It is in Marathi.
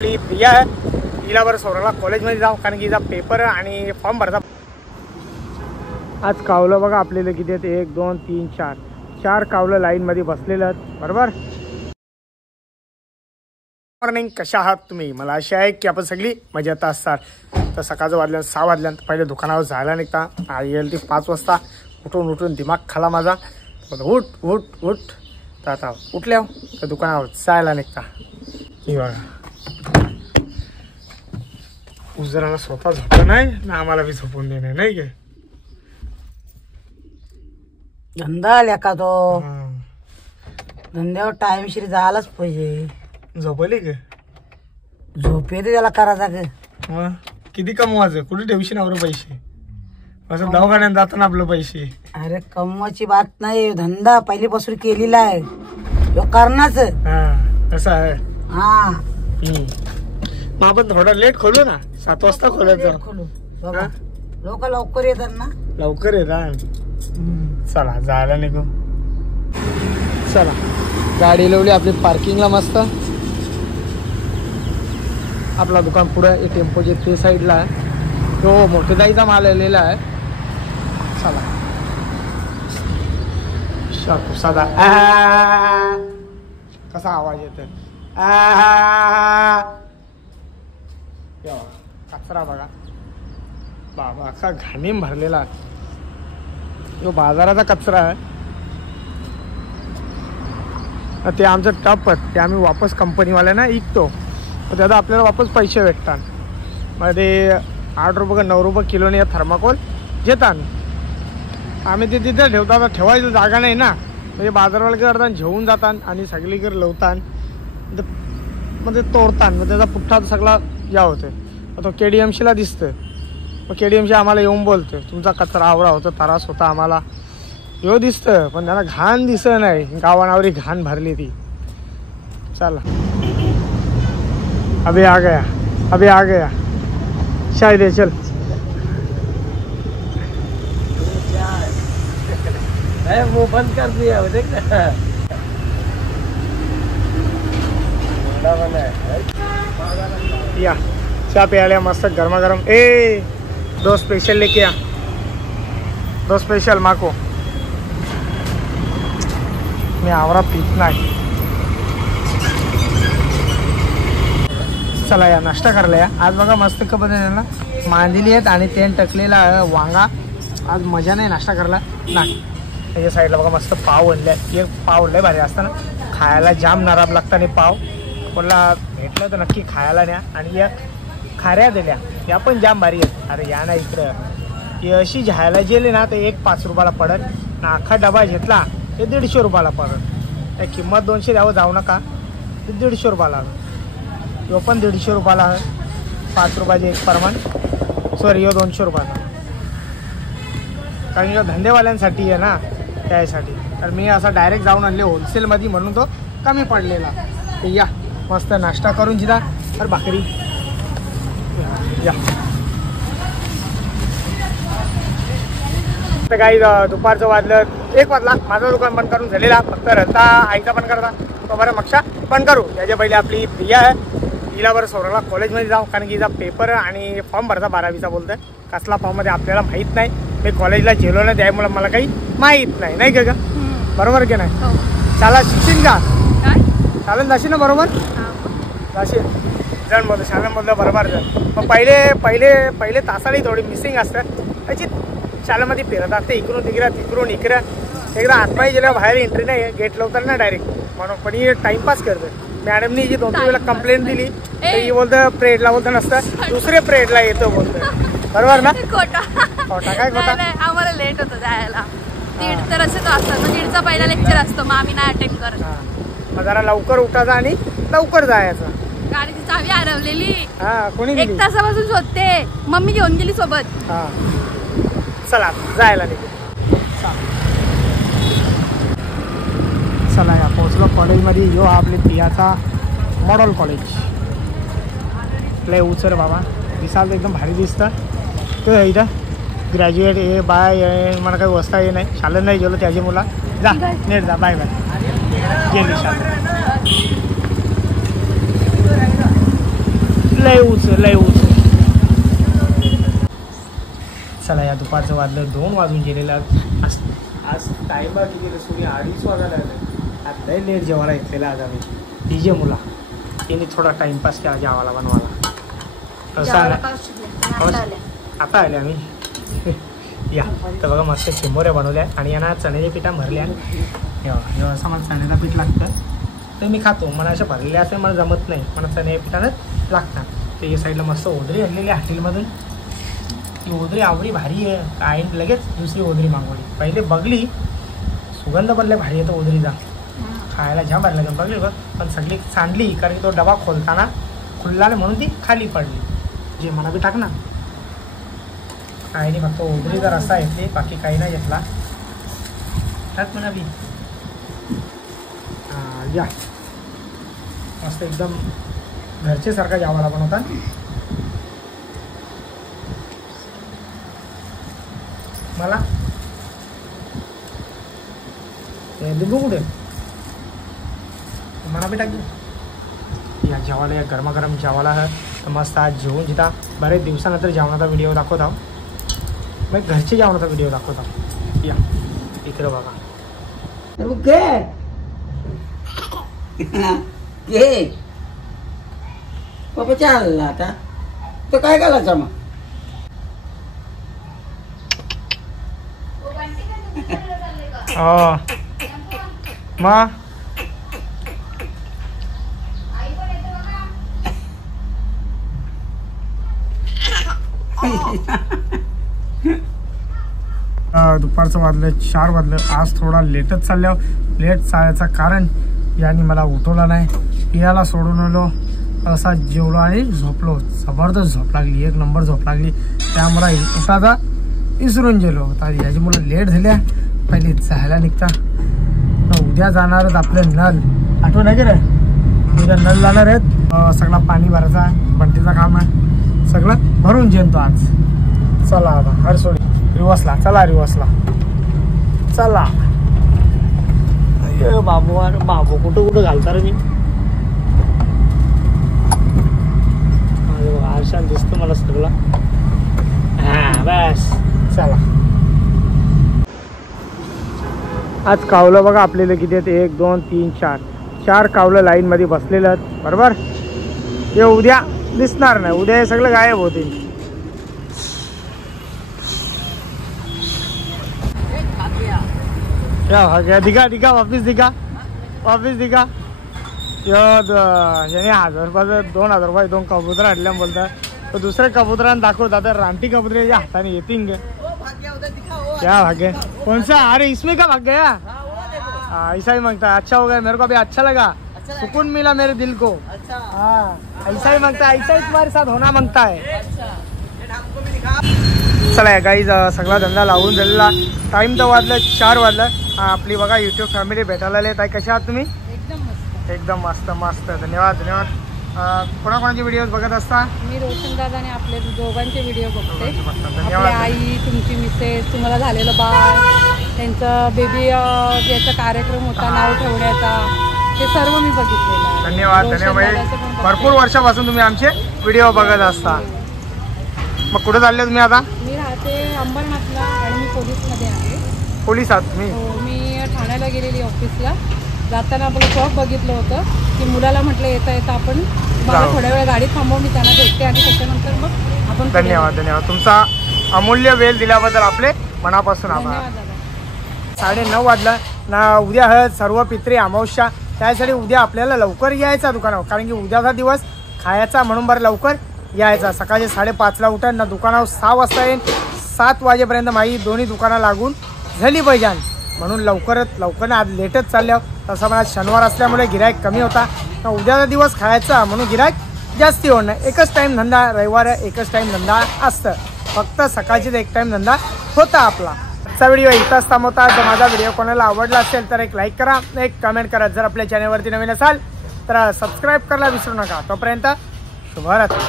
प्रिया आहे तिला बरं सोडला कॉलेजमध्ये जाऊ कारण की हिचा पेपर आणि फॉर्म भरता। आज कावलं बघा आपल्याला किती आहेत 1 2 3 4 कावलं लाईनमध्ये बसलेलं आहेत बरोबर। मॉर्निंग कशा आहात तुम्ही? मला आशा आहे की आपण सगळी मजेत असतात। तर सकाळचं वाजल्या 6 वाजल्यानंतर पहिले दुकानावर जायला निघता। आई येईल ती 5 वाजता उठून दिमाग खाला माझा उठ उठ उठ। तर आता उठल्या तर दुकानावर जायला निघता। ही बघा उजराला स्वतः झोपलं नाही ना आम्हाला बी झोपून देणे नाही गे धंदा आल्या का तो धंद्यावर टाइमशीर जायलाच पाहिजे। झोपली गे झोप येते त्याला करायचा ग किती कमवायचं कुठे ठेवशील ना पैसे असं दवाखान्यात जाताना आपलं पैसे। अरे कमवायची बात नाही धंदा पहिलीपासून केलेला आहे तो करणाच। असं आहे हा मग आपण थोडा लेट खोलू ना 7 वाजता खोलायचं खोलू बघा लोक लवकर येतात ना लवकर येतात। चला जायला निघू चला गाडी लावली आपली पार्किंगला मस्त। आपला दुकान पुढे टेम्पोचे ते साईडला आहे तो मोठे दाईचा माल आलेला आहे। चला शाकू साधा कसा आवाज येतोय कचरा बघा बाबा अख्खा घाणीम भरलेला जो बाजाराचा कचरा आहे ते आमचं टप आहे ते आम्ही वापस कंपनीवाल्यांना विकतो त्याचा आपल्याला वापस पैसे भेटतात। मध्ये 8 रुपये 9 रुपये किलोने थर्माकोल घेतात आम्ही ते तिथे ठेवतो। ठेवायची जागा नाही ना म्हणजे बाजारवाले करतात घेऊन जातात आणि सगळीकडे लवतात मग ते तोडतात मग त्याचा पुठ्ठा सगळा या होते तो KDMCला दिसतोय मग KDMC आम्हाला येऊन बोलतोय तुमचा कचरा आवरा होता त्रास होता आम्हाला यो दिसतं पण त्याला घाण दिसत नाही गावानावरी घाण भरली ती। चला अभी आ गया शायद है चल वो बंद कर दिया देख ना या चाय प्यायला मस्त गरमा गरम दो स्पेशल लेके आ दो स्पेशल माको मी आवरा पीत नाही। चला या नाश्ता करायला या आज बघा मस्त ना मांदिली आहेत आणि तेल टकलेला वांगा आज मजा नाही नाश्ता करायला नाही। त्याच्या साईडला बघा मस्त पाव आणले एक पाव लय भारी असतं ना खायला जाम नराब लागतं आणि पाव कोणाला भेटलं तर नक्की खायला न्या। आणि एक खाऱ्या दिल्या या पण जाम भारी आहेत। अरे या ना इकडं ही अशी घ्यायला गेली ना तर एक 5 रुपयाला पडत ना अख्खा डबा घेतला ते 150 रुपयाला पडत। त्या किंमत 200 द्यावं जाऊ नका ते 150 रुपयाला यो पण 150 रुपयाला आहे 5 रुपयाचे एक प्रमाण सॉरी यो 200 रुपयाला कारण यो धंदेवाल्यांसाठी आहे ना त्यासाठी तर मी असं डायरेक्ट जाऊन आणले होलसेलमध्ये म्हणून तो कमी पडलेला। ते या मस्त नाश्ता करून जिरा तर भाकरी या तर काही दुपारचं वाजलं 1 वाजला माझं दुकान बंद करून झालेला फक्त रस्ता आईचा बंद करता तो बरं मक्षा बंद करू त्याच्या पहिले आपली प्रिया आहे तिला बरं सोडला कॉलेजमध्ये जाऊ कारण की हिचा पेपर आणि फॉर्म भरता 12वीचा बोलतोय कसला फॉर्ममध्ये आपल्याला माहीत नाही मी कॉलेजला गेलो नाही त्यामुळे मला काही माहीत नाही का बरोबर की नाही? शाळा शिक्षण का शाळेत जाशील ना बरोबर जाशील जण बोलतो शाळेमधलं बरोबर जण मग पहिले तासाला थोडी मिसिंग असतं त्याची शाळेमध्ये फिरत असते इकडून तिकडून एकदा आतमध्ये गेल्या बाहेर एंट्री नाही गेट लावतात ना डायरेक्ट म्हणून पण ही टाइमपास करते। मॅडमनी जी 2-3 वेळा कंप्लेंट दिली तर ही बोलतं प्रेडला बोलतं नसतं दुसरे प्रेडला येतो बोलतं बरोबर ना? खोटा काय खोटा आम्हाला लेट होतं जायला 1:30 तर असं असतं मग 1:30चा पहिला लेक्चर असतो मग आम्ही नाही अटेंड करत। मग जरा लवकर उठायचं आणि लवकर जायचं। गाडीची चावी हरवलेली कोणी 1 तासापासून शोधते मम्मी घेऊन गेली सोबत। चला जायला निघू चला या पोहोचलो कॉलेजमध्ये यो आपले पियाचा मॉडेल कॉलेज लय उचर बाबा दिसाल एकदम भारी दिसतं तो इथं ग्रॅज्युएट हे बाय मला काही वस्ता ये नाही शाळेत नाही गेलो त्याची मुला जा नेट जा बाय बाय गेली शाळेत लय ऊस. चला या दुपारचं वाजलं 2 वाजून गेलेलं. आज टाइम किती रसोली 2:30 वाजायला लागलं. आज लय लेट जेवायला घेतलेला आज आम्ही. डीजे मुला तिने थोडा टाइमपास केला जेवायला बनवायला. आता आले आम्ही. या तर बघा मस्त चिंबोऱ्या बनवल्या आणि यांना चण्याच्या पिठा भरल्या. जेव्हा असं मला चण्याचं पीठ लागतं तर मी खातो. मला अशा भरलेल्या असं मला जमत नाही. मला चण्याच्या पिठानंच लागतात. तर या साईडला मस्त ओदरी आणलेली आहे हॉटेलमधून. ती ओदरी आवडी भारी आहे. काय लगेच दुसरी ओदरी मागवली. पहिले बघली सुगंध बनले भारी आहे तर ओदरीचा खायला ज्या भरला जाऊन बघली बघ. पण सगळी सांडली कारण की तो डबा खोलताना खुलला नाही म्हणून ती खाली पडली. जे मला बी टाक ना. काही नाही फक्त ओदरीचा रस्सा घेतली बाकी काही नाही घेतला. टाक म्हणा बी. या मस्त एकदम घरचे सारखा जेवायला बनवतात. मला लिंबू कुठे मला बी टाक. या जेवायला या गरमागरम जेवायला आहे तर मस्त आज जेवून जिता बरेच दिवसानंतर जेवणाचा व्हिडिओ दाखवत आहो. मग घरचे जेवणाचा व्हिडिओ दाखवत आहो. या इकडं बघा. पप्पा चालला आता तो काय करायचा मग. मग दुपारचं वाजलं 4 वाजलं. आज थोडा लेटच चाललं. लेट चालायचं कारण याने मला उठवला नाही. पियाला सोडून आलो असा जेवलो आणि झोपलो. जबरदस्त झोप लागली. 1 नंबर झोप लागली. त्यामुळे उठाचा विसरून गेलो. तर याची मुलं लेट झाल्या. पहिले जायला निघता उद्या जाणार आहेत आपलं नल. आठवण आहे की रे उद्या नल जाणार आहेत. सगळा पाणी भरायचा बंटीचा काम आहे. सगळं भरून जेनतो आज. चला आता हरसोडी रिवर्सला. चला रिवर्सला चला. बाबू अरे बाबू कुठं घालता रे मी. आरशान दिसतो मला सगळं. हा बस चला. आज कावलं बघा आपल्याला किती आहेत. 1 2 3 4 कावलं लाईन मध्ये बसलेलं आहेत बरोबर. हे उद्या दिसणार नाही. उद्या हे सगळं गायब होतील. दिखा दिखा वापिस दिखा याने 1000 रुपयाचं 2000 रुपये 2 कबूतर आणल्या बोलतात. तर दुसऱ्या कबूतरांना दाखवतात तर रानटी कबूतर हाथाने येतील क्या भाग्य. कौन सा अरे इसमें का भाग गया. ऐसा ही मांगता. अच्छा हो गया मेरे को अभी अच्छा लगा. सुकून मिला मेरे दिल को. हाँ ऐसा ही मांगता है. ऐसा ही तुम्हारे साथ होना मांगता है. चला गाईज सगळा धंदा लावून झालेला. टाइम तर वाजलं 4 वाजलं. आपली बघा युट्यूब फॅमिली भेटायला आले. ताई कशा आहात तुम्ही. एकदम मस्त मस्त. धन्यवाद धन्यवाद. कोणाकोणाचे व्हिडिओज बघत असता. मी रोशन दादा आणि आपले दोघांचे व्हिडिओ बघते. धन्यवाद. आई तुमची मिसेस तुम्हाला झालेलं बाळ त्यांचं बेबी याचा कार्यक्रम होता नाव ठेवण्याचा ते सर्व मी बघितलेलं. धन्यवाद धन्यवाद. भरपूर वर्षापासून तुम्ही आमचे व्हिडिओ बघत असता. मग कुठे चालले तुम्ही आता. मी राहते अंबरनाथला आणि मी पोलीसमध्ये आहे. पोलीस आहात तुम्ही. मी ठाण्याला गेलेली ऑफिसला. जाताना आपलं शॉप बघितलं होतं की मुलाला म्हटलं येता येता आपण मला थोड्या वेळ गाडी थांबवून मी त्यांना भेटते आणि त्याच्यानंतर मग आपण. धन्यवाद धन्यवाद. तुमचा अमूल्य वेळ दिल्याबद्दल आपले मनापासून आभार. 9:30 वाजलं ना. उद्या आहे सर्व पित्री अमावस्या. त्यासाठी उद्या आपल्याला लवकर यायचा दुकानावर कारण की उद्याचा दिवस खायचा म्हणून बरं लवकर यायचा. सकाळी 5:30ला उठा ना. दुकानावर 6 वाजता येईल. 7 वाजेपर्यंत माझी दोन्ही दुकानं लागून झाली पाहिजे म्हणून लवकर आज लेटच चालल्या. तसं मला शनिवार असल्यामुळे गिराईक कमी होता. तर उद्याचा दिवस खायचा म्हणून गिराईक जास्ती होणार. एकच टाईम धंदा रविवार एकच टाईम धंदा असतं. फक्त सकाळचीच एक टाईम धंदा होता आपला. आजचा व्हिडिओ इथंच थांबवता. जर माझा व्हिडिओ कोणाला आवडला असेल तर एक लाईक करा एक कमेंट करा. जर आपल्या चॅनलवरती नवीन असाल तर सबस्क्राईब करायला विसरू नका. तोपर्यंत शुभरात्री.